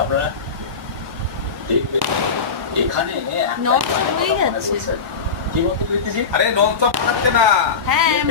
আপনারা দেখবেন এখানে নষ্ট হয়ে যাচ্ছে। কি বলতে পেরেছি? আরে নন স্টপ পাঠাচ্ছে না। হ্যাঁ